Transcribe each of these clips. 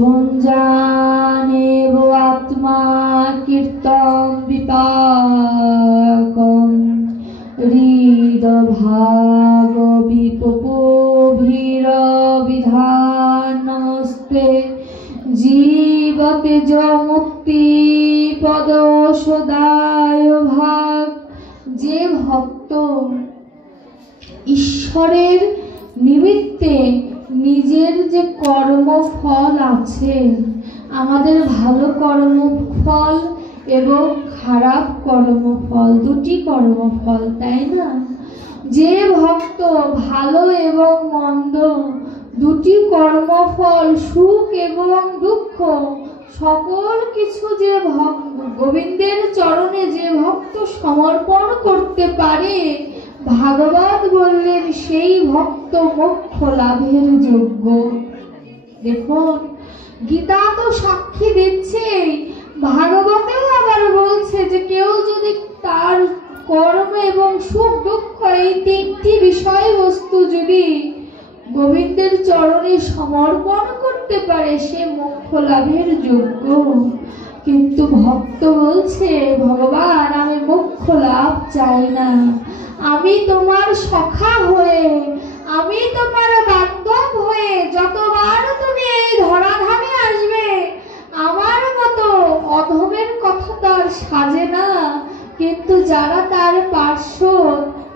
ভঞ্জানেব আত্মা কীর্তন বিপাকম হৃদভাগ বিকোপভীর বিধান নমস্তে জীবতে য মুক্তি পদ সদায় ভাগ। যে ভক্ত ঈশ্বরের নিমিত্তে নিজের যে কর্মফল আছে, আমাদের ভালো কর্মফল এবং খারাপ কর্মফল, দুটি কর্মফল, তাই না? যে ভক্ত ভালো এবং মন্দ দুটি কর্মফল, সুখ এবং দুঃখ, সকল কিছু যে গোবিন্দের চরণে যে ভক্ত সমর্পণ করতে পারে, ভাগবত বললেন সেই ভক্ত মোক্ষ লাভের যোগ্য। দেখুন, গীতা তো সাক্ষী দিচ্ছে, ভাগবতেও আবার বলছে যে কেউ যদি তার কর্ম এবং সুখ দুঃখ এই তিনটি বিষয়বস্তু যদি গোবিন্দের চরণে সমর্পণ করতে পারে, সে মোক্ষ লাভের যোগ্য। কিন্তু ভক্ত বলছে, ভগবান আমি মোক্ষ লাভ চাই না, আমি তোমার সখা হয়ে, আমি তোমার বান্ধব হয়ে যতবার তুমি এই ধরাধামে আসবে, আমার মতো অধমের কথা তার সাজে না। কিন্তু যারা তার পার্শ্ব,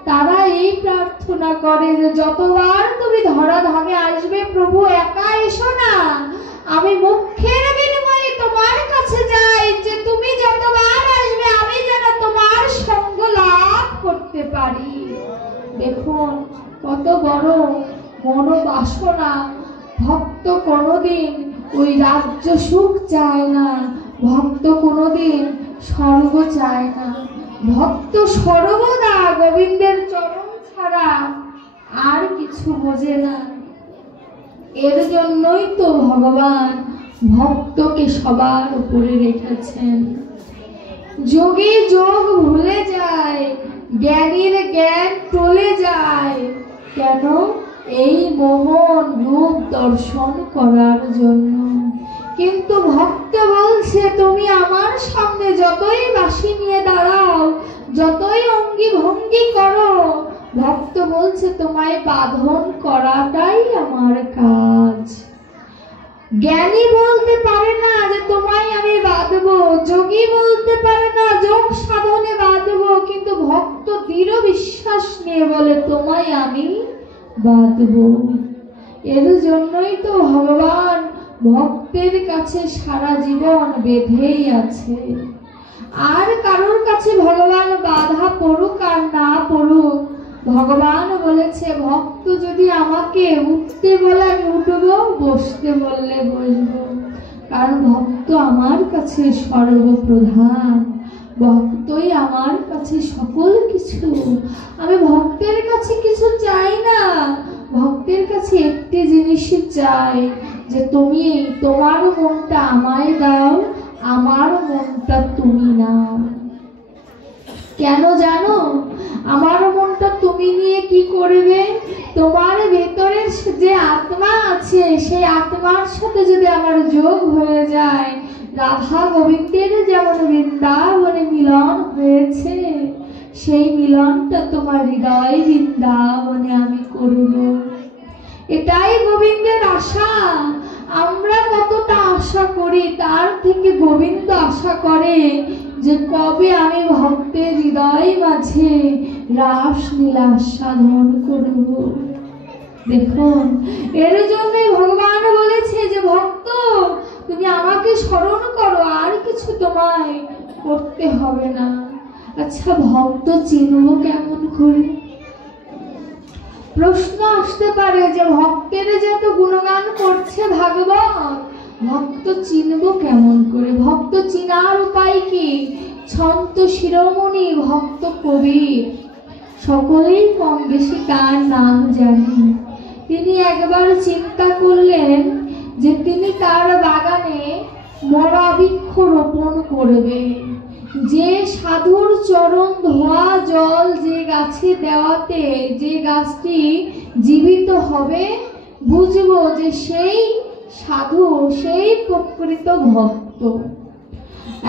তারা এই প্রার্থনা করে যে যতবার তুমি ধরাধামে আসবে প্রভু একা এসো না, আমি মুখের বিনিময়ে তোমার কাছে যাই যে তুমি যতবার আসবে আমি যেন তোমার সঙ্গ লাভ করতে পারি। দেখুন কত বড় মনোবাসনা। ভক্ত কোনোদিন ওই রাজ্য সুখ চায় না, ভক্ত কোনোদিন স্বর্গ চায় না। ভক্ত সর্বদা গোবিন্দের চরণ ছাড়া আর কিছু বোঝে না। এর জন্যই তো ভগবান ভক্তকে সবার উপরে রেখেছেন। যোগে যোগ ভুলে যায়, জ্ঞানীর জ্ঞান টলে যায়। কেন? এই মোহন রূপ দর্শন করার জন্য। কিন্তু ভক্ত বলছে তুমি আমার সামনে যতই বাঁশি নিয়ে দাঁড়াও, যতই অঙ্গি ভঙ্গি করো, ভক্ত বলছে তোমায় বাঁধন করাটাই আমার কাজ। জ্ঞানী বলতে পারে না যে তোমায় আমি বাঁধবো, যোগী বলতে পারে না যোগ সাধনে বাঁধবো, কিন্তু ভক্ত দৃঢ় বিশ্বাস নিয়ে বলে তোমায় আমি বাঁধবো। এর জন্যই তো ভগবান ভক্তের কাছে সারা জীবন বেঁধেই আছে। আর কারোর কাছে ভগবান বাধা পড়ুক আর না পড়ুক, ভগবান বলেছে ভক্ত যদি আমাকে উঠতে বলে আমি উঠবো, বসতে বললে বসবো। কারণ ভক্ত আমার কাছে সর্বপ্রধান, ভক্তই আমার কাছে সকল কিছু। আমি ভক্তের কাছে কিছু চাই না, ভক্তের কাছে একটি জিনিসই চাই যে তুমি তোমার মনটা আমায় দাও, আমার মনটা তুমি নাও। কেন জানো? আমার মনটা তুমি নিয়ে কি করবে? তোমার ভেতরের যে আত্মা আছে, সেই আত্মার সাথে যদি আমার যোগ হয়ে যায়, রাধা গোবিন্দের যেমন বৃন্দাবনে মিলন হয়েছে, সেই মিলনটা তোমার হৃদয় বৃন্দাবনে আমি করব। এটাই গোবিন্দের আশা। আমরা কতটা আশা করি, তার থেকে গোবিন্দ আশা করে যে কবে আমি ভক্তের হৃদয় মাঝে রাসলীলা সাধন করব। দেখুন, এর জন্যই ভগবান বলেছে যে ভক্ত তুমি আমাকে স্মরণ করো, আর কিছু তোমায় করতে হবে না। আচ্ছা, ভক্ত চিনব কেমন করে? প্রশ্ন আসতে পারে যে ভক্তের যে তো গুণগান করছে ভাগবত, ভক্ত চিনব কেমন করে? ভক্ত চিনার উপায় কি? সন্ত শিরোমণি ভক্ত কবি সকলেই কম বেশি তার নাম জানেন। তিনি একবার চিন্তা করলেন যে তিনি তার বাগানে মরা বৃক্ষ রোপণ করবে। যে সাধুর চরণ ধোয়া জল যে গাছে দেওয়াতে যে গাছটি জীবিত হবে, বুঝবো যে সেই সাধু সেই প্রকৃত ভক্ত।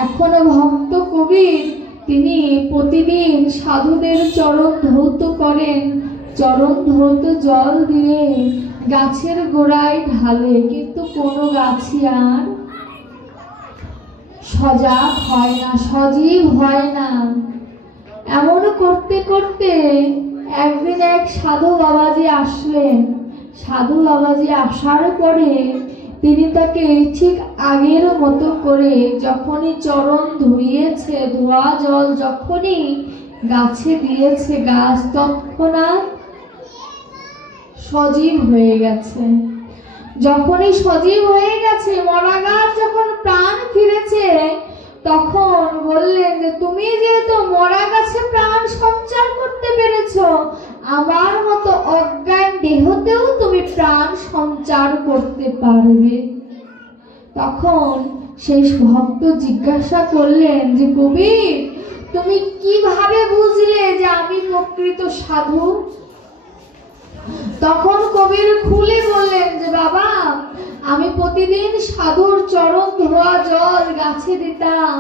এখনো ভক্ত কবির তিনি প্রতিদিন সাধুদের চরণ ধৌত করেন, চরণ ধৌত জল দিয়ে গাছের গোড়ায় ঢালে, কিন্তু কোনো গাছই আর সজাগ হয় না, সজীব হয় না। এমন করতে করতে একদিন এক সাধু বাবাজি আসলেন। সাধু বাবাজি আসার পরে তিনি তাকে ঠিক আগের মতো করে যখনই চরণ ধুইয়েছে, ধোয়া জল যখনই গাছে দিয়েছে, গাছ তৎক্ষণাৎ সজীব হয়ে গেছে। যখনই সজীব হয়ে গেছে, মরা গাছ যখন প্রাণ ফিরেছে, তখন বললেন যে তুমি যেহেতু মরা গাছে প্রাণ সঞ্চার করতে পেরেছো, আমার মতো অজ্ঞান দেহতেও তুমি প্রাণ সঞ্চার করতে পারবে। তখন সেই ভক্ত জিজ্ঞাসা করলেন যে কবির, তুমি কিভাবে বুঝলে যে আমি প্রকৃত সাধু? তখন কবির খুলে বললেন যে বাবা, আমি প্রতিদিন সাধুর চরণ ধোয়া জল গাছে দিতাম,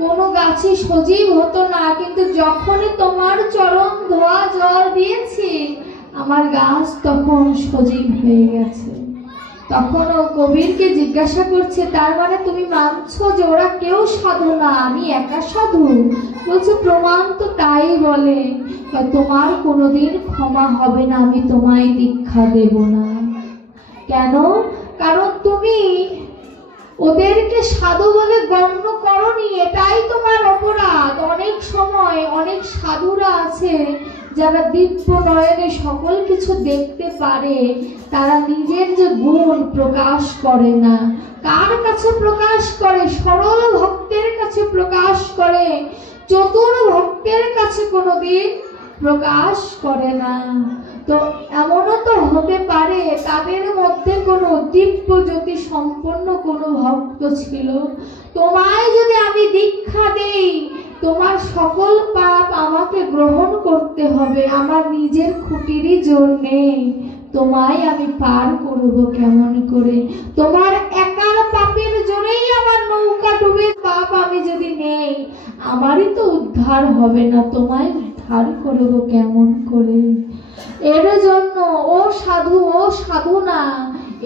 কোনো গাছে সজীব হতো না, কিন্তু যখনই তোমার চরণ ধোয়া জল দিয়েছি, আমার গাছ তখন সজীব হয়ে গেছে। তখন ও কবিরকে জিজ্ঞাসা করছে, তার মানে তুমি মানছো যে ওরা কেউ সাধু না, আমি একা সাধু? বলছে প্রমাণ তো তাই বলে। তোমার কোনোদিন ক্ষমা হবে না, আমি তোমায় দীক্ষা দেব না। কেন? কারণ তুমি ওদেরকে সাধু বলে গণ্য করনি, এটাই তোমার অপরাধ। অনেক সময় অনেক সাধুরা আছে যারা দিব্য নয়নে সকল কিছু দেখতে পারে, তারা নিজের যে গুণ প্রকাশ করে না। কার কাছে প্রকাশ করে? সরল ভক্তের কাছে প্রকাশ করে, চতুর ভক্তের কাছে কোনোদিন প্রকাশ করে না। তো এমনও তো হতে পারে তাদের মধ্যে কোনো দিব্য জ্যোতি সম্পন্ন কোনো ভক্ত ছিল। তোমায় যদি আমি দীক্ষা দেই, তোমার সকল পাপ আমাকে গ্রহণ করতে হবে, আমার নিজের খুঁটিরই জন্যে। তোমায় আমি পার করব কেমন করে? তোমার একার পাপের জোরেই আমার নৌকা ডুবে, পাপ আমি যদি নেই, আমারই তো উদ্ধার হবে না, তোমায় উদ্ধার করব কেমন করে? এর জন্য ও সাধু না,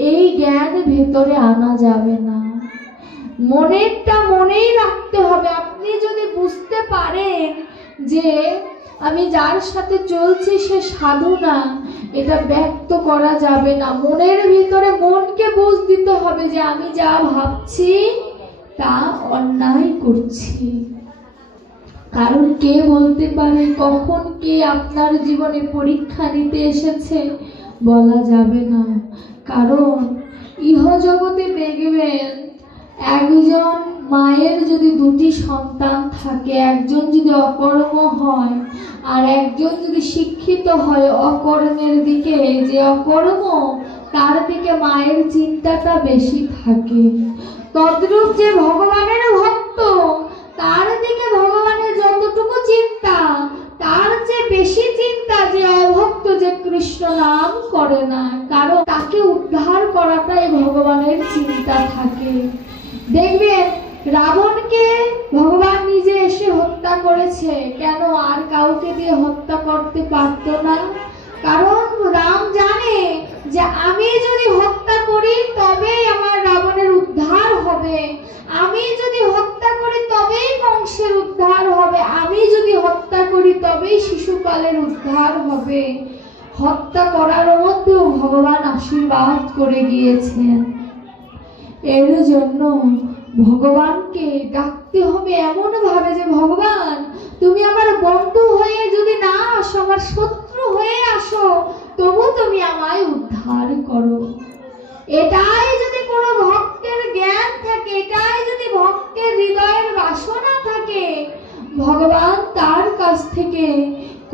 এই জ্ঞান ভেতরে আনা যাবে না। মনেরটা মনেই রাখতে হবে। আপনি যদি বুঝতে পারেন যে আমি যার সাথে চলছি সে সাধু না, এটা ব্যক্ত করা যাবে না। মনের ভিতরে মনকে বুঝ দিতে হবে যে আমি যা ভাবছি তা অন্যায় করছি। কারণ কে বলতে পারে কখন কে আপনার জীবনে পরীক্ষা নিতে এসেছে? বলা যাবে না। কারণ ইহজগতে দেখবেন, একজন মায়ের যদি দুটি সন্তান থাকে, একজন যদি অকর্ম হয় আর একজন যদি শিক্ষিত হয়, অকর্মের দিকে, যে অকর্ম তার দিকে মায়ের চিন্তাটা বেশি থাকে। তদ্রূপ যে ভগবানের ভক্ত, তার দিকে ভগবানের যতটুকু চিন্তা, তার চেয়ে বেশি চিন্তা যে অভক্ত, যে কৃষ্ণ নাম করে না। কারণ তাকে উদ্ধার করাটাই ভগবানের চিন্তা থাকে। দেখবেন রাবণকে ভগবান নিজে এসে হত্যা করেছে, কেন? আর কাউকে দিয়ে হত্যা করতে পারত না। কারণ রাম জানে যে আমি যদি হত্যা করি তবেই আমার রাবণের উদ্ধার হবে, আমি যদি হত্যা করি তবেই বংশের উদ্ধার হবে, আমি যদি হত্যা করি তবেই শিশুপালের উদ্ধার হবে। হত্যা করার মধ্যেও ভগবান আশীর্বাদ করে গিয়েছেন। এর জন্য ভগবানকে ডাকতে হবে এমন ভাবে যে ভগবান, তুমি আমার বন্ধু হয়ে যদি না আসো, আমার শত্রু হয়ে আসো, তবু তুমি আমায় উদ্ধার করো। এটাই যদি কোনো ভক্তের জ্ঞান থাকে, এটাই যদি ভক্তের হৃদয়ের বাসনা থাকে, ভগবান তার কাছ থেকে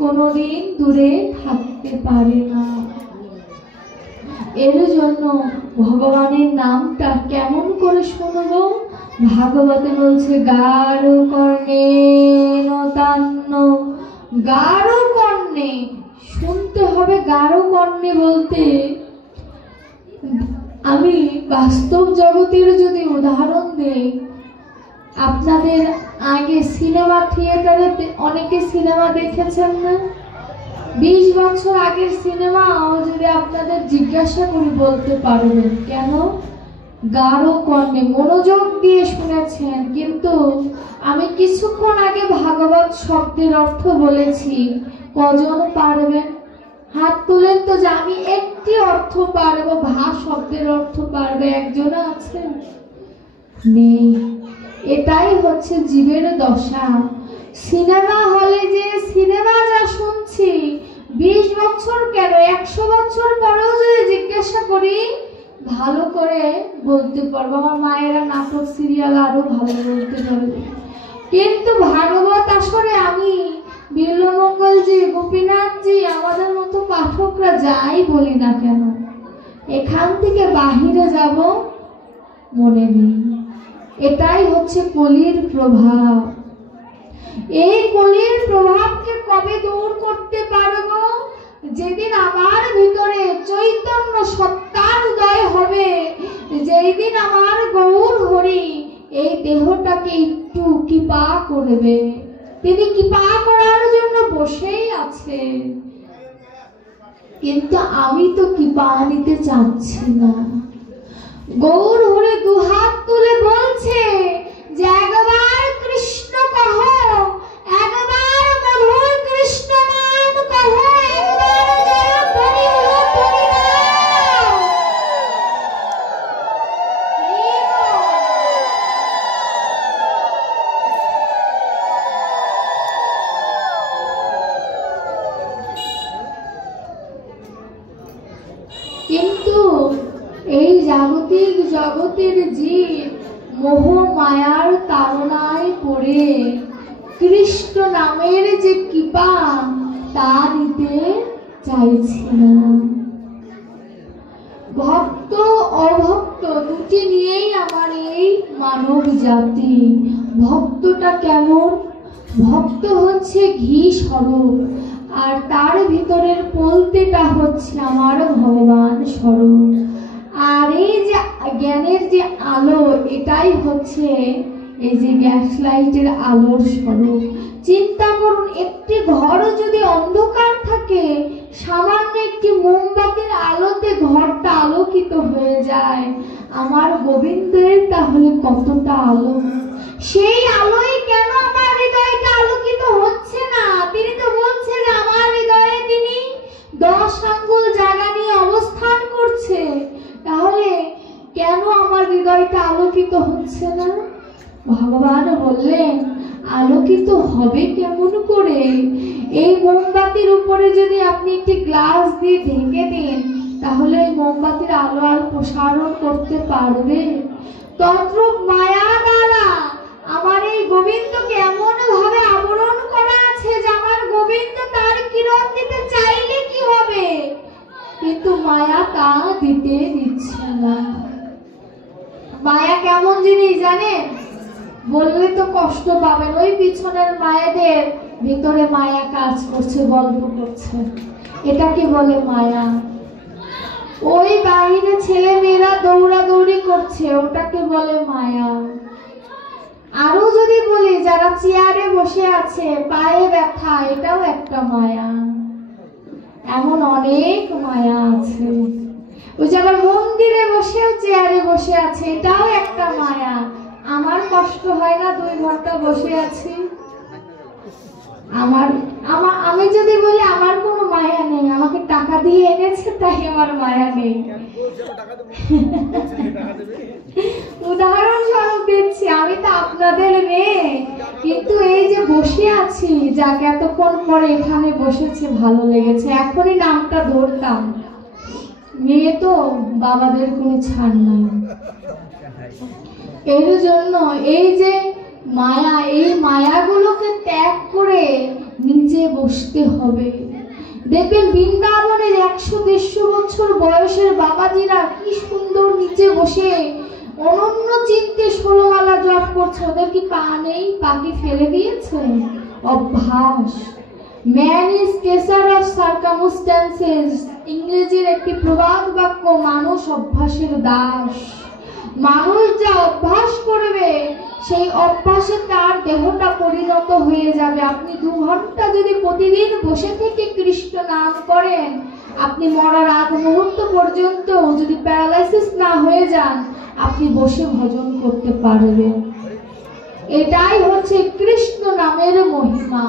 কোনোদিন দূরে থাকতে পারে না। এর জন্য ভগবানের নামটা কেমন করে শুনবো? ভাগবতে বলছে গাঢ় কর্ণে নতান্ন, গাঢ় কর্ণে শুনতে হবে। গাঢ় কর্ণে বলতে আমি বাস্তব জগতের যদি উদাহরণ দেই, আপনাদের আগে সিনেমা থিয়েটারে অনেকে সিনেমা দেখেছেন না? 20 বছর আগের সিনেমা যদি আপনাদের জিজ্ঞাসা করি বলতে পারবেন। কেন? গাঢ় কর্ণে মনোযোগ দিয়ে শুনেছেন। কিন্তু আমি কিছুক্ষণ আগে ভাগবত শব্দের অর্থ বলেছি, কজন পারবেন? হাত তুলেন তো যে আমি একটি অর্থ পারবো, ভা শব্দের অর্থ পারবে। একজন আছে? নেই। এটাই হচ্ছে জীবের দশা। সিনেমা হলে যে সিনেমা যা শুনছি, 20 বছর কেন 100 বছর পরেও যদি জিজ্ঞাসা করি ভালো করে বলতে পারবো। আমার মায়েরা নাটক সিরিয়াল আরো ভালো বলতে পারবে। কিন্তু ভাগবত আসরে আমি বিল্বমঙ্গলজি, গোপীনাথজি, আমাদের মতো পাঠকরা যাই বলি না কেন, এখান থেকে বাহিরে যাব মনে নেই। এটাই হচ্ছে কলির প্রভাব। এই কলির প্রভাবকে কবে দূর করতে পারবো? যেদিন আমার ভিতরে চৈতন্য সত্তার উদয় হবে, যেই দিন আমার গৌর হরি এই দেহটাকে একটু কৃপা করবে। তিনি কৃপা করার জন্য বসেই আছে, কিন্তু আমি তো কৃপা নিতে চাচ্ছি না। গৌর হরি দুহাত তুলে বলছে যে একবার কৃষ্ণ কহ, একবার মধুর কৃষ্ণ নাম কহ, একবার জয় ধরি হলো ধরি নাও। কিন্তু এই জাগতিক জগতের জীব মোহ মায়ার তাড়নায় পড়ে কৃষ্ণ নামের যে কৃপা তা দিতে চাইছি না। ভক্ত অভক্ত দুটি নিয়েই আমার এই মানব জাতি। ভক্তটা কেমন? ভক্ত হচ্ছে ঘি স্বরূপ, আর তার ভিতরের পলতেটা হচ্ছে আমার ভগবান স্বরূপ। আর এই যে জ্ঞানের যে আলো, এটাই হচ্ছে এই যে গ্যাস লাইটের আলোর স্বরূপ। চিন্তা করুন, একটি ঘরও যদি অন্ধকার থাকে, সামান্য একটি মোমবাতির আলোতে ঘরটা আলোকিত হয়ে যায়। আমার গোবিন্দের তাহলে কতটা আলো! সেই আলোই কেন আমার হৃদয়টা আলোকিত হচ্ছে না? তিনি তো বলছে যে আমার হৃদয়ে তিনি 10 আঙ্গুল জায়গা নিয়ে অবস্থান করছে। তাহলে কেন আমার হৃদয়টা আলোকিত হচ্ছে না? ভগবান বললেন আলোকিত হবে কেমন করে? এই মোমবাতির উপরে যদি আপনি একটি গ্লাস দিয়ে ঢেকে দেন, তাহলে এই মোমবাতির আলো আর প্রসারণ করতে পারবে? তদ্রূপ মায়া দ্বারা আমার এই গোবিন্দকে এমন ভাবে আবরণ করা আছে যে আমার গোবিন্দ তার কিরণ দিতে চাইলে কি হবে, কিন্তু মায়া তা দিতে দিচ্ছে না। মায়া কেমন জিনিস জানেন? বললে তো কষ্ট পাবেন। ওই পিছনের মায়েদের ভিতরে মায়া কাজ করছে, গল্প করছে, এটাকে বলে মায়া। ওই বাইরে ছেলে মেয়েরা দৌড়াদৌড়ি করছে, ওটাকে বলে মায়া। আরো যদি বলি যারা চেয়ারে বসে আছে, পায়ে ব্যথা, এটাও একটা মায়া। এমন অনেক মায়া আছে। ওই যারা মন্দিরে বসেও চেয়ারে বসে আছে, এটাও একটা মায়া। আমার কষ্ট হয় না 2 ঘন্টা বসে আছি? আমি যদি বলি আমার কোনো মায়া নেই, আমাকে টাকা দিয়ে এনেছে তাই আমার মায়া নেই। উদাহরণস্বরূপ দিচ্ছি, আমি তো আপনাদের মেয়ে, কিন্তু এই যে বসে আছি, যাকে এতক্ষণ পরে এখানে বসেছে ভালো লেগেছে, এখনই নামটা ধরতাম। মেয়ে তো বাবাদের কোনো ছাড় নাই। এর জন্য এই যে মায়া, এই মায়াগুলোকে ত্যাগ করে নিচে বসতে হবে। দেখবেন বৃন্দাবনের 100-150 বছর বয়সের বাবাজিরা কি সুন্দর নিচে বসে অনন্য চিত্তে 16 মালা জপ করছে। ওদের কি পা নেই? পা কি ফেলে দিয়েছে? অভ্যাস। ম্যান ইজ ক্রেচার অফ সার্কামস্ট্যান্সেস, ইংরেজির একটি প্রবাদ বাক্য, মানুষ অভ্যাসের দাস। মানুষ যা অভ্যাস করবে সেই অভ্যাসে তার দেহটা পরিণত হয়ে যাবে। আপনি 2 ঘন্টা যদি প্রতিদিন বসে থেকে কৃষ্ণ নাম করেন, আপনি মরার আগ মুহূর্ত পর্যন্ত যদি প্যারালাইসিস না হয়ে যান, আপনি বসে ভজন করতে পারবেন। এটাই হচ্ছে কৃষ্ণ নামের মহিমা।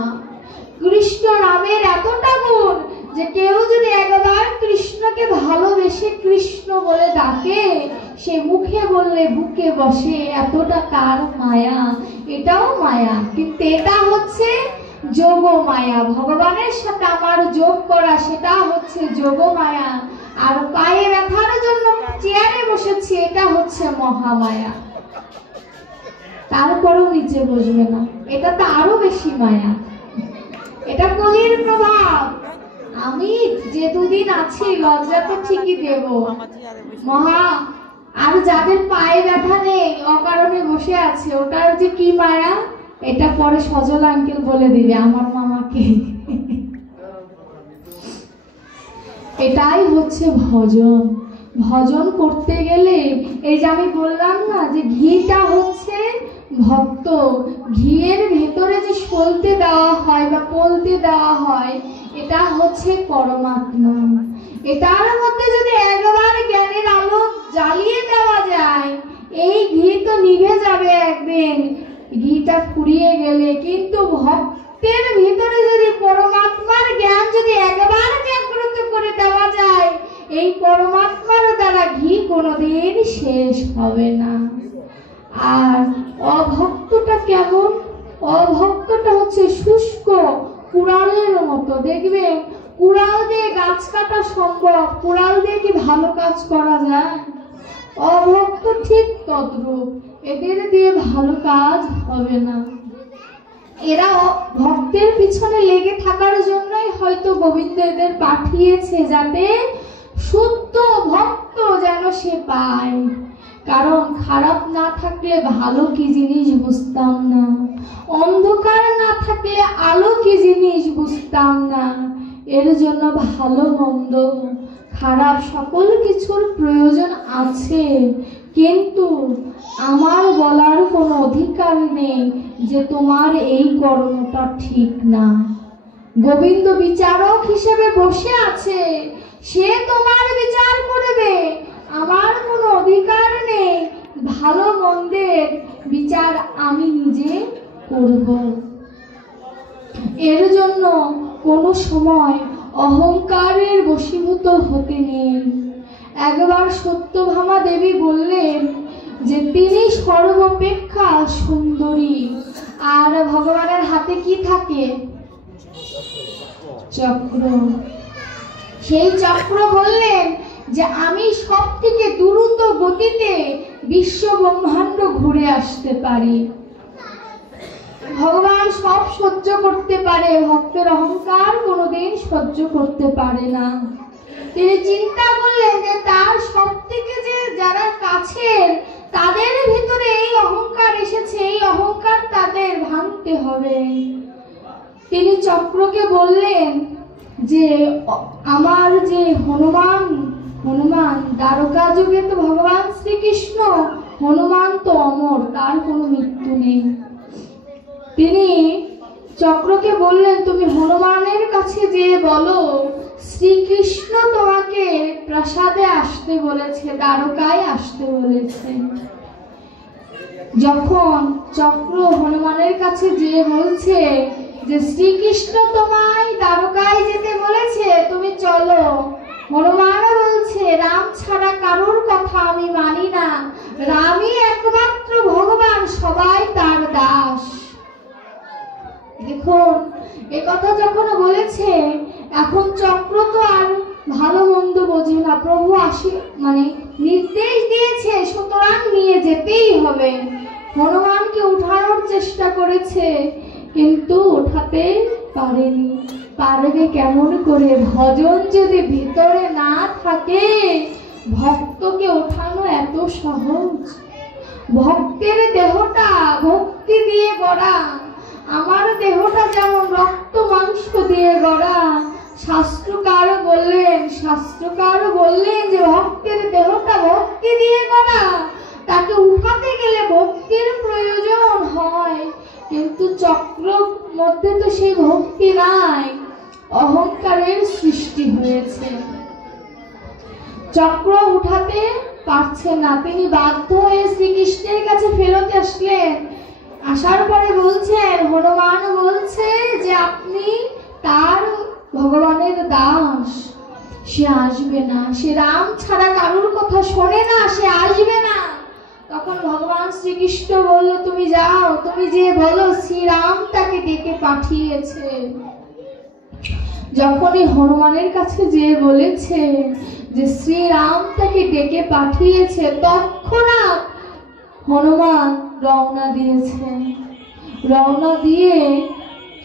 কৃষ্ণ নামের এতটা গুণ যে কেউ যদি একবার কৃষ্ণকে ভালোবেসে কৃষ্ণ বলে ডাকে, সে মুখে বললে বুকে বসে, এতটা তার মায়া। এটাও মায়া, কিন্তু এটা হচ্ছে যোগ মায়া। ভগবানের সাথে আমার যোগ করা, সেটা হচ্ছে যোগ মায়া। আর পায়ে ব্যথার জন্য চেয়ারে বসেছি, এটা হচ্ছে মহামায়া। তারপরেও নিচে বসবে না, এটা তো আরো বেশি মায়া। এটা কলির প্রভাব। আমি যে 2 দিন আছি, লজ্জা তো ঠিকই দেব মহা। আর যাদের পায়ে ব্যথা নেই, অকারণে বসে আছে, ওটার যে কি মায়া, এটা পরে সজল আঙ্কেল বলে দিবে আমার মামাকে। এটাই হচ্ছে ভজন। ভজন করতে গেলে এই যে আমি বললাম না যে ঘিটা হচ্ছে ভক্ত, ঘিয়ের ভেতরে যে সলতে দেওয়া হয় বা পলতে দেওয়া হয়, এটা হচ্ছে পরমাত্মা। এটার মধ্যে যদি একবার জ্ঞানের আলো জ্বালিয়ে দেওয়া যায়, এই ঘি তো নিভে যাবে একদিন, ঘিটা ফুরিয়ে গেলে। কিন্তু ভক্তের ভিতরে যদি পরমাত্মার জ্ঞান যদি একবার জাগ্রত করে দেওয়া যায়, এই পরমাত্মার দ্বারা ঘি কোনোদিন শেষ হবে না। আর অভক্তটা কেমন? অভক্তটা হচ্ছে শুষ্ক কুড়ালের মতো। দেখবেন কুড়াল দিয়ে গাছ কাটা সম্ভব, কুড়াল দিয়ে কি ভালো কাজ করা যায়? অভক্ত ঠিক তদ্রূপ, এদের দিয়ে ভালো কাজ হবে না। এরা ভক্তের পিছনে লেগে থাকার জন্যই হয়তো গোবিন্দ এদের পাঠিয়েছে, যাতে শুদ্ধ ভক্ত যেন সে পায়। কারণ খারাপ না থাকলে ভালো কি জিনিস বুঝতাম না, অন্ধকার না থাকলে আলো কি জিনিস বুঝতাম না। এর জন্য ভালো মন্দ খারাপ সকল কিছুর প্রয়োজন আছে, কিন্তু আমার বলার কোনো অধিকার নেই যে তোমার এই কর্মটা ঠিক না। গোবিন্দ বিচারক হিসেবে বসে আছে, সে তোমার বিচার করবে। আমার কোনো অধিকার নেই, ভালো মন্দের বিচার আমি নিজে করব। এর জন্য কোনো সময় অহংকারের বশীভূত হতে নেই। একবার সত্যভামা দেবী বললেন যে তিনি সর্বাপেক্ষা সুন্দরী। আর ভগবানের হাতে কি থাকে? চক্র। সেই চক্র বললেন যে আমি সব থেকে দ্রুত গতিতে বিশ্ব ব্রহ্মাণ্ড ঘুরে আসতে পারি। ভগবান সব সহ্য করতে পারে, ভক্তের অহংকার কোনোদিন সহ্য করতে পারে না। তিনি চিন্তা করলেন যে তার সব থেকে যে যারা কাছের, তাদের ভিতরে এই অহংকার এসেছে, এই অহংকার তাদের ভাঙতে হবে। তিনি চক্রকে বললেন যে আমার যে হনুমান দ্বারকা যুগে তো ভগবান শ্রীকৃষ্ণ, হনুমান তো অমর, তার কোনো মৃত্যু নেই। তিনি চক্রকে বললেন তুমি হনুমানের কাছে যেয়ে বলো শ্রীকৃষ্ণ তোমাকে প্রাসাদে আসতে বলেছে, দ্বারকায় আসতে বলেছে। যখন চক্র হনুমানের কাছে যেয়ে বলছে যে শ্রীকৃষ্ণ তোমায় দ্বারকায় যেতে বলেছে, তুমি চলো, হনুমানও বলছে রাম ছাড়া কারোর কথা আমি মানি না, রামই একমাত্র ভগবান, সবাই তার দাস। দেখুন এ কথা যখন বলেছে, এখন চক্র তো আর ভালো মন্দ বোঝে না, প্রভু নির্দেশ দিয়েছে, সুতরাং নিয়ে যেতেই হবে। হনুমানকে উঠানোর চেষ্টা করেছে, কিন্তু উঠাতে পারেনি। পারবে কেমন করে? ভজন যদি ভিতরে না থাকে, ভক্তকে ওঠানো এত সহজ? ভক্তের দেহটা ভক্তি দিয়ে গড়া, আমার দেহটা যেমন রক্ত মাংস দিয়ে গড়া, শাস্ত্রকারও বললেন যে ভক্তের দেহটা ভক্তি দিয়ে গড়া, তাকে উঠাতে গেলে ভক্তির প্রয়োজন হয়, কিন্তু চক্রের মধ্যে তো সেই ভক্তি নাই, অহংকারের সৃষ্টি হয়েছে, চক্র উঠাতে পারছে না। তিনি বাধ্য হয়ে শ্রীকৃষ্ণের কাছে ফেরত আসলেন। আসার পরে বলছেন, হনুমান বলছে যে আপনি তার ভগবানের দাস, সে আসবে না, সে রাম ছাড়া কারুর কথা শোনে না, সে আসবে না। তখন ভগবান শ্রীকৃষ্ণ বলল, তুমি যাও, তুমি যে বলো শ্রীরাম তাকে ডেকে পাঠিয়েছে। যখনই হনুমানের কাছে যে বলেছে যে শ্রীরাম তাকে ডেকে পাঠিয়েছে, তৎক্ষণাৎ হনুমান রওনা দিয়েছেন। রওনা দিয়ে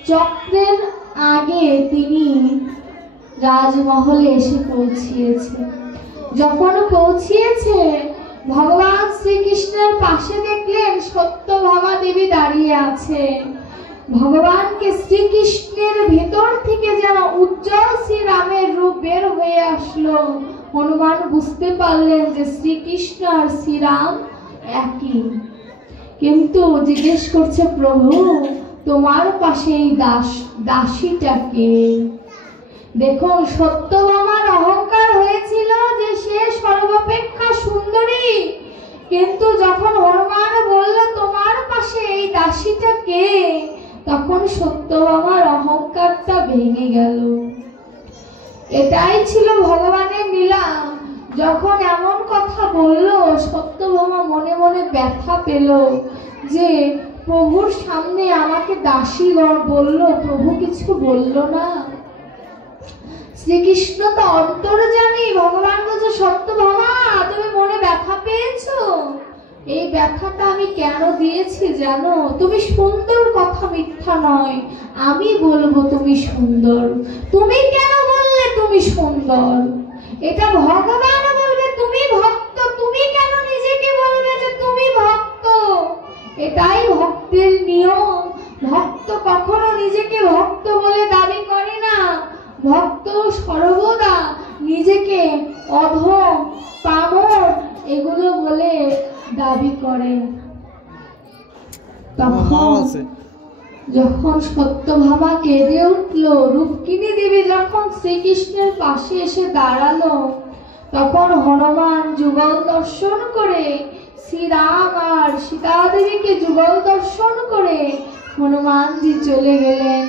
চক্রের আগে তিনি রাজমহলে এসে পৌঁছিয়েছে। যখন পৌঁছিয়েছে, ভগবান শ্রীকৃষ্ণের পাশে দেখলেন সত্যভামা দেবী দাঁড়িয়ে আছে। ভগবানকে শ্রীকৃষ্ণের ভেতর থেকে যেন উজ্জ্বল শ্রীরামের রূপ বের হয়ে আসলো। হনুমান বুঝতে পারলেন যে শ্রীকৃষ্ণ আর শ্রীরাম একই। কিন্তু জিজ্ঞেস করছে, প্রভু তোমার পাশে এই দাসীটাকে। দেখুন, সত্যভামার অহংকার হয়েছিল যে সে সর্বাপেক্ষা সুন্দরী, কিন্তু যখন হনুমান বলল তোমার পাশে এই দাসীটা কে, তখন সত্যভামার অহংকারটা ভেঙে গেল। এটাই ছিল ভগবানের লীলা। যখন এমন কথা বলল, সত্যভামা মনে মনে ব্যথা পেল যে প্রভুর সামনে আমাকে দাসী বলল, প্রভু কিছু বলল না। শ্রীকৃষ্ণ তো অন্তর্যামী, ভগবান বলছে সত্যভামা তুমি মনে ব্যথা পেয়েছো, এই ব্যথাটা আমি কেন দিয়েছি জানো? তুমি সুন্দর, কথা মিথ্যা নয়, আমি বলবো তুমি সুন্দর। তুমি কেন বললে তুমি সুন্দর? এটা ভগবান বলবে তুমি ভক্ত, তুমি কেন নিজেকে বলবে যে তুমি ভক্ত? এটাই ভক্তের নিয়ম। ভক্ত কখনো নিজেকে ভক্ত বলে দাবি করে না। ভক্ত সর্বদা নিজেকে অধম, পামর এগুলো বলে দাবি করে। তখন যখন সত্যভামা কেঁদে উঠল, রুক্মিণী দেবী যখন শ্রীকৃষ্ণের পাশে এসে দাঁড়ালো, তখন হনুমান যুগল দর্শন করে, শ্রীরাম আর সীতা দেবীকে যুগল দর্শন করে হনুমানজি চলে গেলেন।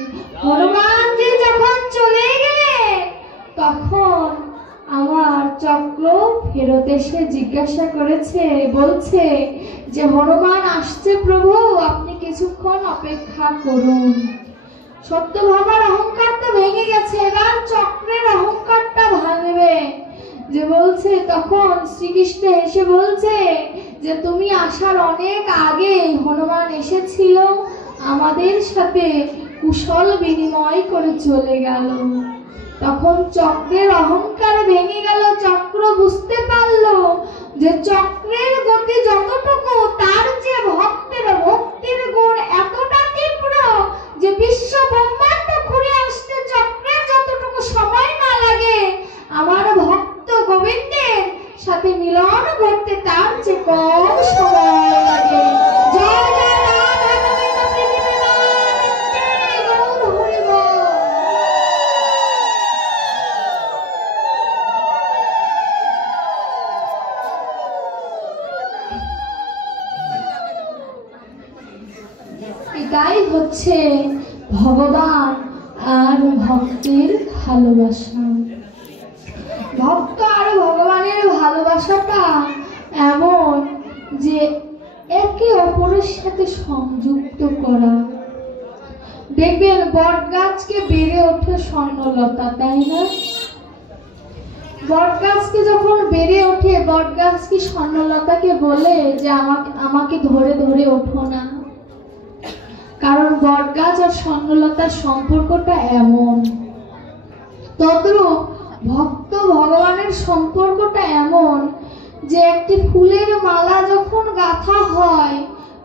হনুমানজি যখন চলে গেলেন, তখন আমার চক্র ফেরত এসে জিজ্ঞাসা করেছে, বলছে যে হনুমান আসছে প্রভু, আপনি কিছুক্ষণ অপেক্ষা করুন। সত্যভামার অহংকারটা ভেঙে গেছে, এবার চক্রের অহংকারটা ভাঙবে। যে বলছে, তখন শ্রীকৃষ্ণ এসে বলছে যে তুমি আসার অনেক আগে হনুমান এসেছিল, আমাদের সাথে কুশল বিনিময় করে চলে গেল। তখন চক্রের অহংকার ভেঙে গেল। চক্র বুঝতে পারলো যে চক্রের গতি যতটুকু, তার যে ভক্তির গুণ এতটা তীব্র যে বিশ্ব ব্রহ্মাণ্ড ঘুরে আসতে চক্রের যতটুকু সময় না লাগে, আমার ভক্ত গোবিন্দের সাথে মিলন করতে তার চেয়ে কম সময় লাগে। জয় জয় রাধা গোবিন্দ প্রেমানন্দে গৌর হরি বল। এটাই হচ্ছে ভগবান আর ভক্তের ভালোবাসা। ভক্ত আর ভগবানের ভালোবাসাটা এমন যে একে অপরের সাথে সংযুক্ত করা। দেখবেন বট গাছকে বেড়ে ওঠে স্বর্ণলতা, তাই না? বট গাছকে যখন বেড়ে ওঠে, বট গাছ কি স্বর্ণলতাকে বলে যে আমাকে ধরে ধরে ওঠো না? কারণ বট গাছ আর স্বর্ণলতার সম্পর্কটা এমন। তদ্রূপ ভক্ত ভগবানের সম্পর্কটা এমন যে একটি ফুলের মালা যখন গাঁথা হয়,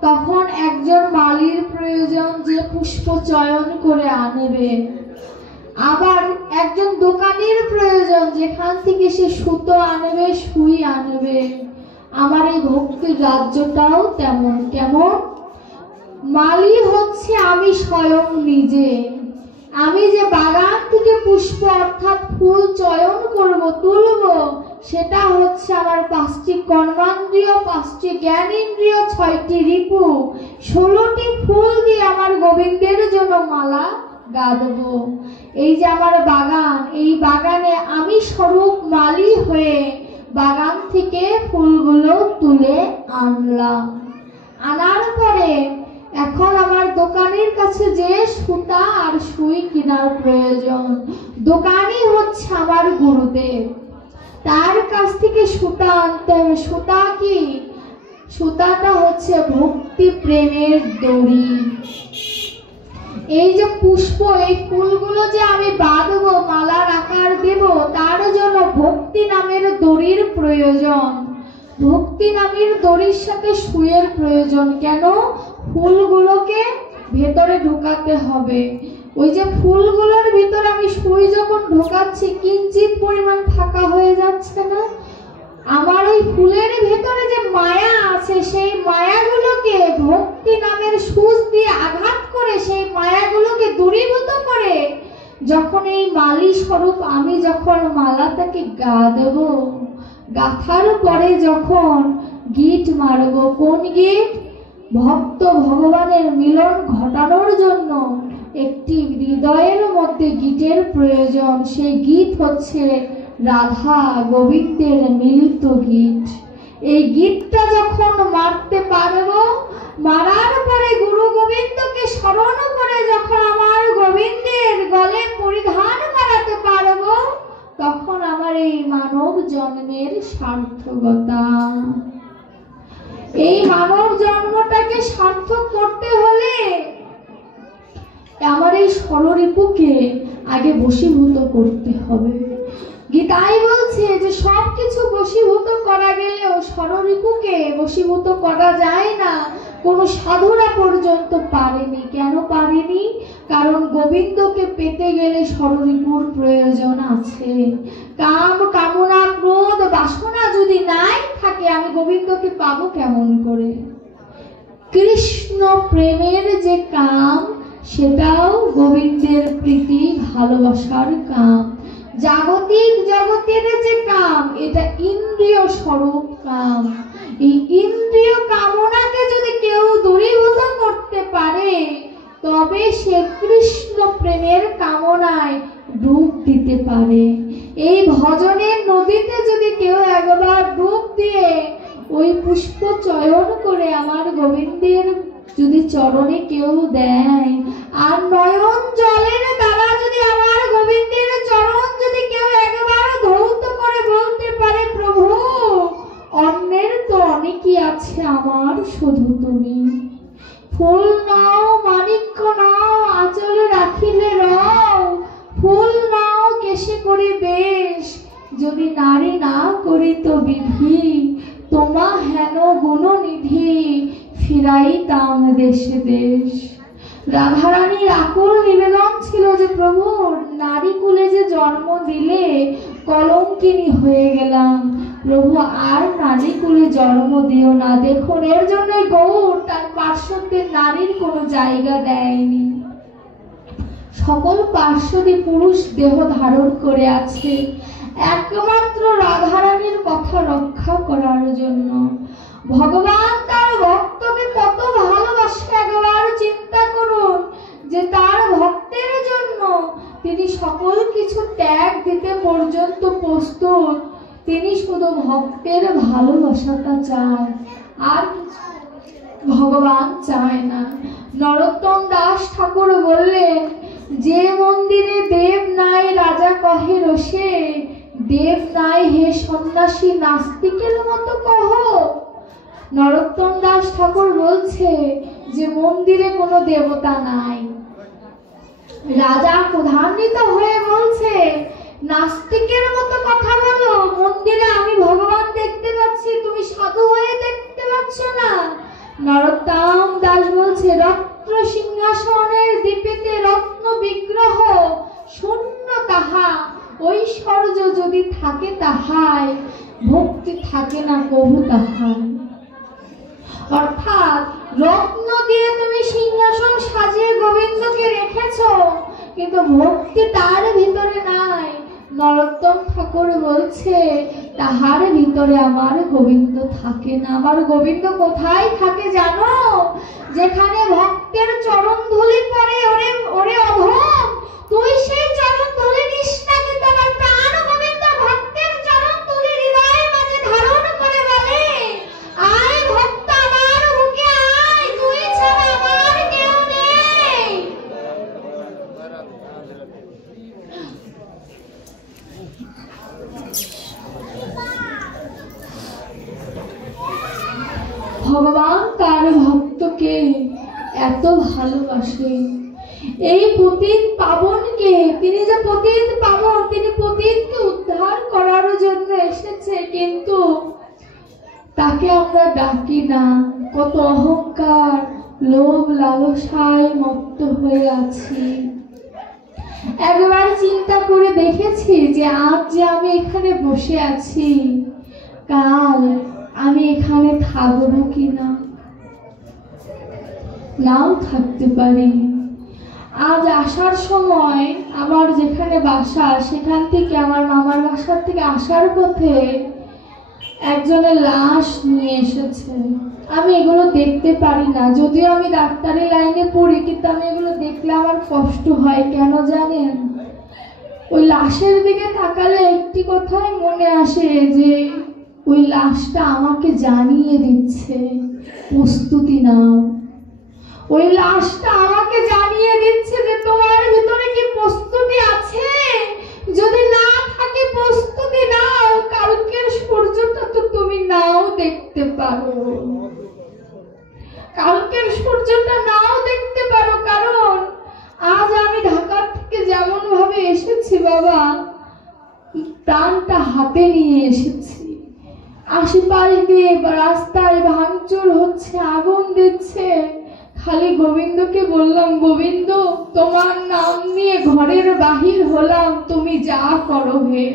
তখন একজন মালির প্রয়োজন যে পুষ্প চয়ন করে আনবে। আবার একজন দোকানের প্রয়োজন, যেখান থেকে সে সুতো আনবে, সুই আনবে। আমার এই ভক্তির রাজ্যটাও তেমন। কেমন? মালি হচ্ছে আমি স্বয়ং নিজে। আমি যে বাগান থেকে পুষ্প অর্থাৎ ফুল চয়ন করব, তুলব, সেটা হচ্ছে আমার 5টি কর্মেন্দ্রিয়, 5টি জ্ঞানেন্দ্রিয়, 6টি রিপু, 16টি ফুল দিয়ে আমার গোবিন্দের জন্য মালা গাঁথব। এই যে আমার বাগান, এই বাগানে আমি স্বরূপ মালি হয়ে বাগান থেকে ফুলগুলো তুলে আনলাম। আনার পরে এখন আমার দোকানের কাছে যে সুতা আর সুই কেনার প্রয়োজন, দোকানই হচ্ছে আমার গুরুদেব, তার কাছ থেকে সুতা আনতে হবে। সুতা কি? সুতাটা হচ্ছে ভক্তি প্রেমের দড়ি। এই যে পুষ্প, এই ফুলগুলো যে আমি বাঁধবো, মালার আকার দেব, তার জন্য ভক্তি নামের দড়ির প্রয়োজন। ভক্তি নামের দড়ির সাথে সুইয়ের প্রয়োজন। কেন? ফুলগুলোকে ভেতরে ঢোকাতে হবে। ওই যে ফুলগুলোর ভিতরে আমি সুই যখন ঢোকাচ্ছি, কিঞ্চিত পরিমাণ ফাঁকা হয়ে যাচ্ছে না? আমার ওই ফুলের ভেতরে যে মায়া আছে, সেই মায়াগুলোকে ভক্তি নামের সুচ দিয়ে আঘাত করে, সেই মায়াগুলোকে দূরীভূত করে যখন এই মালি স্বরূপ আমি যখন মালাটাকে গাঁথব, গাঁথার পরে যখন গিট মারব, কোন গিট? ভক্ত ভগবানের মিলন ঘটানোর জন্য একটি হৃদয়ের মধ্যে গীতের প্রয়োজন। সেই গীত হচ্ছে রাধা গোবিন্দের মিলিত গীত। এই গীতটা যখন মারতে পারব, মারার পরে গুরু গোবিন্দকে স্মরণ করে যখন আমার গোবিন্দের গলে পরিধান করাতে পারব, তখন আমার এই মানব জন্মের সার্থকতা। এই মানব জন্মটাকে সার্থক করতে হলে আমার এই ষড়রিপুকে আগে বশীভূত করতে হবে। গীতাই বলছে যে সবকিছু বশীভূত করা গেলেও ষড়রিপুকে বশীভূত করা যায় না। কোনো সাধুরা পর্যন্ত পারেনি। কেন পারেনি? কারণ গোবিন্দকে পেতে গেলে ষড়রিপুর প্রয়োজন আছে। কাম, কামনা, ক্রোধ, বাসনা যদি নাই থাকে, আমি গোবিন্দকে পাবো কেমন করে? কৃষ্ণ প্রেমের যে কাম, সেটাও গোবিন্দের প্রীতি ভালোবাসার কাম। জাগতিক জগতের যে কাম, এটা ইন্দ্রিয় স্বরূপ কাম। এই ইন্দ্রিয় কামনাকে যদি কেউ দূরীভূত করতে পারে, তবে সে কৃষ্ণ প্রেমের কামনায় ডুব দিতে পারে। এই ভজনের নদীতে যদি কেউ একবার ডুব দিয়ে ওই পুষ্প চয়ন করে আমার গোবিন্দের যদি চরণে কেউ দেয়, আর নয়ন জলের দ্বারা যদি আমার গোবিন্দের চরণ যদি কেউ একবার ধৌত করে বলতে পারে, প্রভু অন্যের তো অনেকই আছে, আমার শুধু তুমি। ফুল নাও, মাণিক্য নাও, আঁচলে রাখিলে রও, ফুল নাও কেশে করি বেশ, যদি নারী না করি তো বিধি, তোমা হেন গুণনিধি, ফিরাইতাম দেশে দেশ। রাধারানীর আকুল নিবেদন ছিল যে প্রভু নারী কুলে যে জন্ম দিলে কলঙ্কিনী হয়ে গেলাম, প্রভু আর নারী কুলে জন্ম দিও না। দেখুন, এর জন্য গৌর তার পার্শ্বদের নারীর কোনো জায়গা দেয়নি। সকল পার্শ্বদী পুরুষ দেহ ধারণ করে আছে একমাত্র রাধারানীর কথা রক্ষা করার জন্য। ভগবান তার ভক্তকে কত ভালোবাসে, একবার চিন্তা করুন যে তার ভক্তের জন্য তিনি সকল কিছু ত্যাগ দিতে পর্যন্ত প্রস্তুত। তিনি শুধু ভক্তের ভালোবাসাটা চায়, আর ভগবান চায় না। নরোত্তম দাস ঠাকুর বললেন, যে মন্দিরে দেব নাই রাজা কহে রসে, দেব নাই হে সন্ন্যাসী নাস্তিকের মতো কহ। নরোত্তম দাস ঠাকুর বলছে যে মন্দিরে কোনো দেবতা নাই। রাজা ক্রোধান্বিত হয়ে বলছে, নাস্তিকের মতো কথা বলো, মন্দিরে আমি ভগবান দেখতে পাচ্ছি, তুমি সাধু হয়ে দেখতে পাচ্ছ না। নরোত্তম দাস বলছে, রত্ন সিংহাসনের দীপেতে রত্ন বিগ্রহ শূন্য তাহা, ঐশ্বর্য যদি থাকে তাহায়, ভক্তি থাকে না কবু তাহায়। অর্থাৎ রত্ন দিয়ে তুমি সিংহাসন সাজিয়ে গোবিন্দকে রেখেছো, কিন্তু ভক্তি তার ভিতরে নাই। নরোত্তম ঠাকুর বলছে তাহার ভিতরে আমার গোবিন্দ থাকে না। আমার গোবিন্দ কোথায় থাকে জানো? যেখানে ভক্তের চরণ ধুলি পড়ে। ওরে ওরে অধম, তুই সেই চরণ ধুলি নিস না, কিন্তু আমার প্রাণ গোবিন্দ ভক্তের চরণ ধুলি হৃদয়ের মাঝে ধারণ করে বলে, আয় ভক্ত আমার বুকে আয়, তুই ছাড়া আমার কেউ নেই। ভগবান তার ভক্তকে এত ভালোবাসে। এই পতিত পাবনকে, তিনি যে পতিত পাবন, তিনি পতিতকে উদ্ধার করার জন্য এসেছে, কিন্তু তাকে আমরা ডাকি না। কত অহংকার, লোভ লালসায় মত্ত হয়ে আছি। একবার চিন্তা করে দেখেছি যে আজ যে আমি এখানে বসে আছি, কাল আমি এখানে থাকবো কিনা? নাও থাকতে পারি। আজ আসার সময় আমার যেখানে বাসা, সেখান থেকে আমার মামার বাসার থেকে আসার পথে একজনের লাশ নিয়ে এসেছে। আমি এগুলো দেখতে পারি না, যদিও আমি ডাক্তারি লাইনে পড়ি, কিন্তু আমি এগুলো দেখলে আমার কষ্ট হয়। কেন জানেন? ওই লাশের দিকে তাকালে একটি কথাই মনে আসে যে ওই লাশটা আমাকে জানিয়ে দিচ্ছে প্রস্তুতি নাও। ওই লাশটা আমাকে জানিয়ে দিচ্ছে যে তোমার ভিতরে কি প্রস্তুতি আছে? যদি না থাকে প্রস্তুতি নাও, কালকের সূর্যটা তো তুমি নাও দেখতে পারো। কালকের সূর্যটা নাও দেখতে পারো, কারণ আজ আমি ঢাকা থেকে যেমন ভাবে এসেছি বাবা, প্রাণটা হাতে নিয়ে এসেছি। আশেপাশ দিয়ে রাস্তায় ভাঙচুর হচ্ছে, আগুন দিচ্ছে, খালি গোবিন্দকে বললাম, গোবিন্দ তোমার নাম নিয়ে ঘরের বাহির হলাম, তুমি যা করো হে,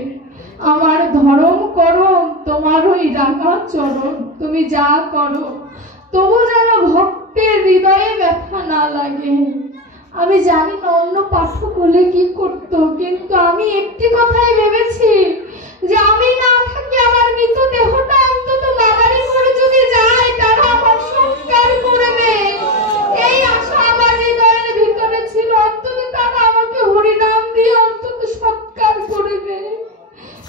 আমার ধরম করম তোমার ওই রাঙা চরণ, তুমি যা করো, তবু যেন ভক্তের হৃদয়ে ব্যথা না লাগে। আমি জানি না অন্য পাঠক হলে কি করতো, কিন্তু আমি একটি কথাই ভেবেছি যে আমি না থাকি আমার মৃত দেহটা অন্তত বাবারি করে যদি যায়, তারা আমার সংস্কার করবে। এই আশা আমার হৃদয়ের ভিতরে ছিল, অন্তত তারা আমাকে হরিনাম দিয়ে অন্তত সৎকার করবে,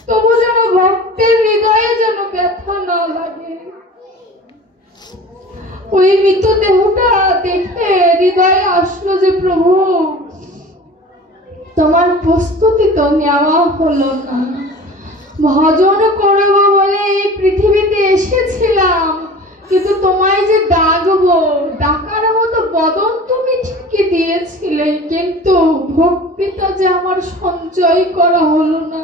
তবু যেন ভক্তের হৃদয়ে যেন ব্যথা না লাগে। ওই মৃত দেহটা দেখে হৃদয়ে আসলো যে প্রভু তোমার প্রস্তুতি তো নেওয়া হলো না। ভজন করবো বলে এই পৃথিবীতে এসেছিলাম, কিন্তু তোমায় যে ডাকবো, ডাকার মতো বদন তুমি ঠিকই দিয়েছিলে, কিন্তু ভক্তিটা যে আমার সঞ্চয় করা হলো না।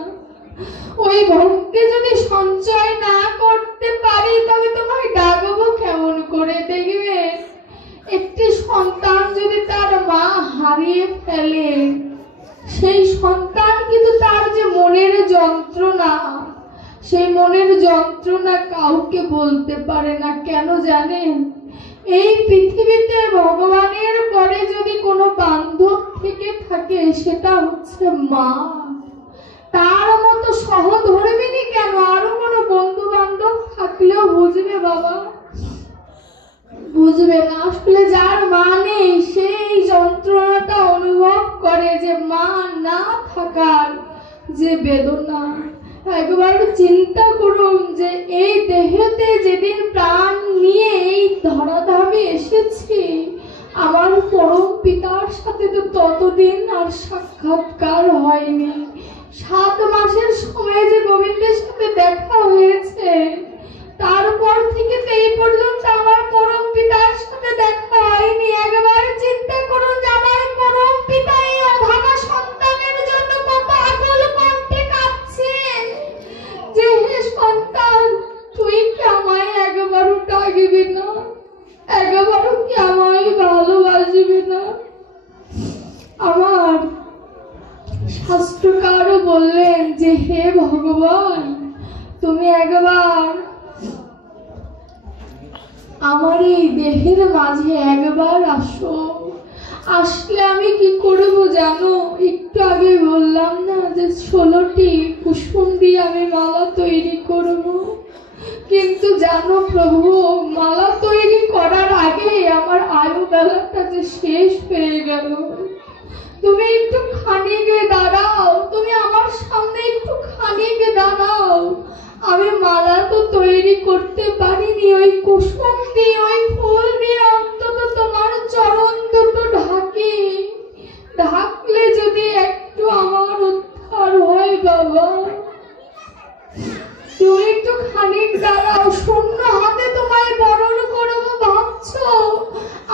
ওই ভক্তি যদি সঞ্চয় না করতে পারি, তবে তোমায় ডাকবো কেমন করে? দেখবে একটি সন্তান যদি তার মা হারিয়ে ফেলে, সেই সন্তান কিন্তু তার যে মনের যন্ত্রণা, সেই মনের যন্ত্রণা কাউকে বলতে পারে না। কেন জানেন? এই পৃথিবীতে ভগবানের পরে যদি কোনো বান্ধব থেকে থাকে, সেটা হচ্ছে মা। তার মতো সহধর্মিনী কেন, আরো কোনো বন্ধু বান্ধব থাকলেও বুঝবে বাবা, বুঝবে না। আসলে যার মা নেই সেই যন্ত্রণাটা অনুভব করে, যে মা না থাকার যে বেদনা। একবার চিন্তা করুন যে এই দেহেতে যেদিন প্রাণ নিয়ে এই ধরাধামে এসেছি, আমার পরম পিতার সাথে তো ততদিন আর সাক্ষাৎকার হয়নি। 7 মাসের সময় যে গোবিন্দের সাথে দেখা হয়েছে, তারপর থেকে তো এই পর্যন্ত আমার পরম পিতার সাথে দেখা হয়নি। একবার চিন্তা করুন যে আমার পরম পিতা এই অভাগা সন্তানের জন্য কত আকুল কণ্ঠে কাঁদছেন, যে হে সন্তান, তুই কি আমায় একবারও ডাকবি না? একবারও কি আমায় ভালোবাসবি না? আমার শাস্ত্রকারও বললেন যে হে ভগবান, তুমি একবার আমার এই দেহের মাঝে একবার আসো। আসলে আমি কি করব জানো? একটু আগে বললাম না যে 16টি কুসুম দিয়ে আমি মালা তৈরি করব, কিন্তু জানো প্রভু, মালা তৈরি করার আগে আমার আয়ু বেলাটা যে শেষ হয়ে গেল। তুমি একটু খানিকে দাঁড়াও, তুমি আমার সামনে একটু খানিকে দাঁড়াও। আমি মালা তো তৈরি করতে পারিনি, ওই কুসুম দিয়ে, ওই ফুল দিয়ে অন্তত তোমার চরণ দুটো ঢাকলে যদি একটু আমার উদ্ধার হয় বাবা। তুমি একটু খানিক দাঁড়াও, শূন্য হাতে তোমায় বরণ করবো ভাবছো?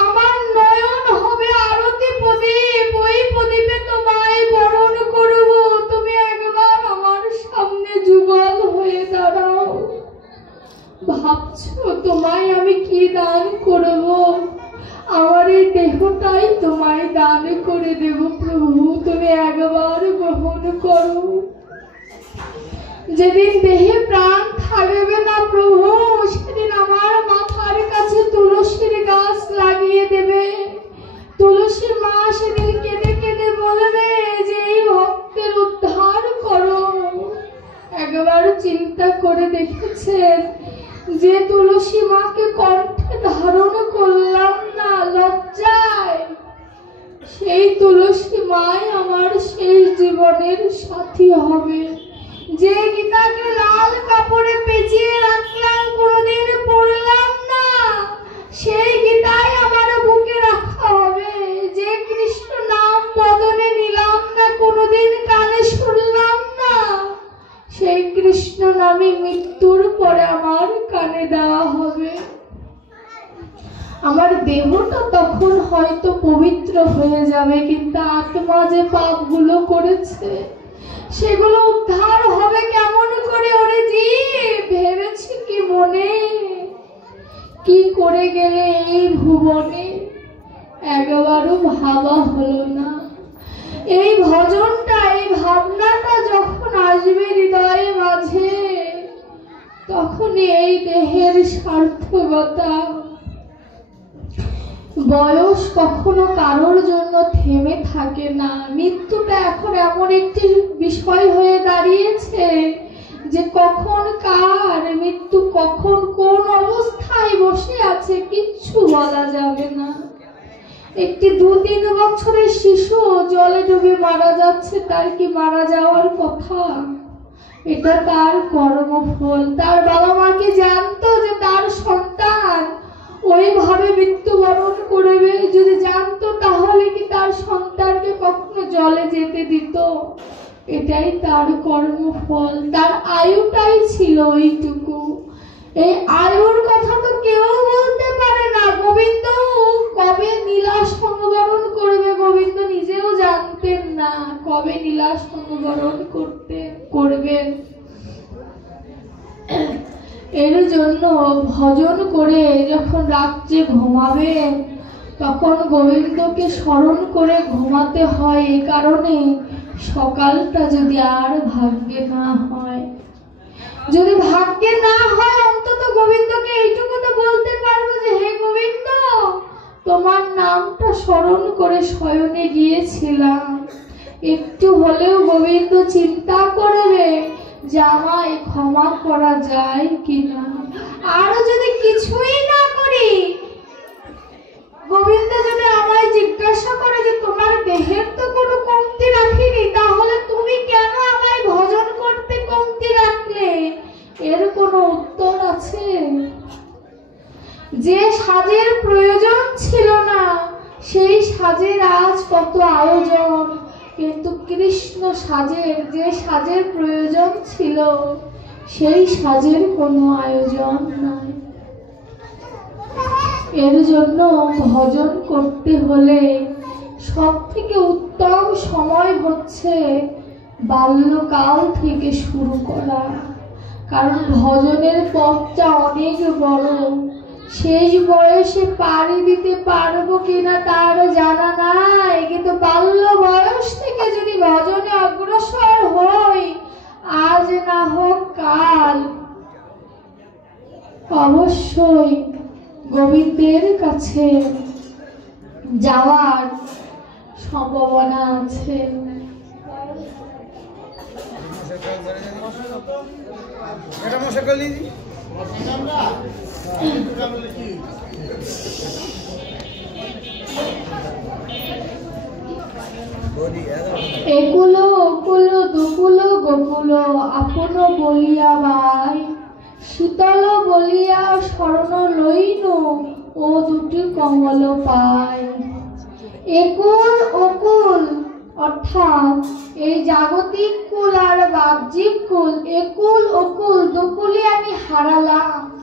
আমার নয়ন হবে আরতি প্রদীপ, ওই প্রদীপে তোমায় বরণ করবো। তুমি একবার আমার সামনে যুগল হয়ে দাঁড়াও। ভাবছো তোমায় আমি কি দান করব? আমার এই দেহটাই তোমায় দান করে দেব প্রভু, তুমি একবার গ্রহণ করো। যেদিন দেহে প্রাণ থাকবে না প্রভু, সেদিন আমার মাথার কাছে তুলসীর গাছ লাগিয়ে দেবে। তুলসী মা সেদিন কেঁদে কেঁদে বলবে যে এই ভক্তের উদ্ধার করো। একবার চিন্তা করে দেখেছেন যে তুলসী মাকে কণ্ঠে ধারণ করলাম না লজ্জায়, সেই তুলসী মাই আমার শেষ জীবনের সাথী হবে। যে গীতাকে লাল কাপড়ে পেঁচিয়ে রাখলাম, কোনোদিন পড়লাম না, সেই গীতাই আমার বুকে রাখা হবে। যে কৃষ্ণ নাম বদনে নিলাম না, কোনোদিন কানে শুনলাম না, সেই কৃষ্ণ নামে মৃত্যুর পরে আমার কানে দেওয়া হবে। আমার দেহটা তখন হয়তো পবিত্র হয়ে যাবে, কিন্তু আত্মা যে পাপগুলো করেছে সেগুলো উদ্ধার হবে কেমন করে? ওরে জীব, ভেবেছি কি মনে, কি করে গেলে এই ভুবনে? একবারও ভাবা হলো না। এই ভজনটা, এই ভাবনাটা যখন আসবে হৃদয়ের মাঝে, তখনই এই দেহের সার্থকতা। বয়স কখনো কারোর জন্য থেমে থাকে না। মৃত্যুটা এখন এমন একটি বিষয় হয়ে দাঁড়িয়েছে যে কখন কার মৃত্যু, কখন কোন অবস্থায় বসে আছে কিচ্ছু বলা যাবে না। একটি 2-3 বছরের শিশু জলে ডুবে মারা যাচ্ছে, তার কি মারা যাওয়ার কথা? এটা তার কর্মফল। তার বাবা মা কি জানতো যে তার সন্তান ওইভাবে মৃত্যুবরণ করবে? যদি জানতো তাহলে কি তার সন্তানকে কখনো জলে যেতে দিত? এটাই তার কর্মফল। তার আয়ুটাই ছিল ওইটুকু। এই আয়ুর কথা তো কেউ বলতে পারে না। গোবিন্দ কবে নীলা সংবরণ করবে, গোবিন্দ নিজেও জানতেন না কবে নীলা সংবরণ করবেন। এর জন্য ভজন করে যখন রাত্রে ঘুমাবেন, তখন গোবিন্দকে স্মরণ করে ঘুমাতে হয়। এই কারণে সকালটা যদি আর ভাগ্যে না হয়, যদি ভাগ্যে না হয়, অন্তত গোবিন্দকে এইটুকু তো বলতে পারবো যে হে গোবিন্দ, তোমার নামটা স্মরণ করে শয়নে গিয়েছিলাম। একটু হলেও গোবিন্দ চিন্তা করবে যে আমায় ক্ষমা করা যায় কিনা। আরো যদি কিছুই না করি, গোবিন্দ যদি আমায় জিজ্ঞাসা করে যে তোমার দেহের তো কোনো কমতি রাখিনি, তাহলে তুমি কেন আমায় ভজন করতে কমতি রাখলে? এর কোনো উত্তর আছে? যে সাজের প্রয়োজন ছিল না, সেই সাজের আজ কত আয়োজন। কিন্তু কৃষ্ণ সাজের, যে সাজের প্রয়োজন ছিল, সেই সাজের কোনো আয়োজন নাই। এর জন্য ভজন করতে হলে সব থেকে উত্তম সময় হচ্ছে বাল্যকাল থেকে শুরু করা। কারণ ভজনের পথটা অনেক বড়। শেষ বয়সে পাড়ি দিতে পারবো কিনা তার জানা নাই, কিন্তু বাল্য বয়স থেকে যদি ভজনে অগ্রসর হই, আজ না হোক কাল অবশ্যই গোবিন্দের কাছে যাওয়ার সম্ভাবনা আছে। একুলো ওকুলো দুকুলো গোকুলো আপন বলিয়া বাই, শীতল বলিয়া শরণ লইন ও দুটি কমল পাই। একুল ওকুল অর্থাৎ এই জাগতিক কুল আর বাহ্যিক কুল, একুল ওকুল দুকুলে আমি হারালাম।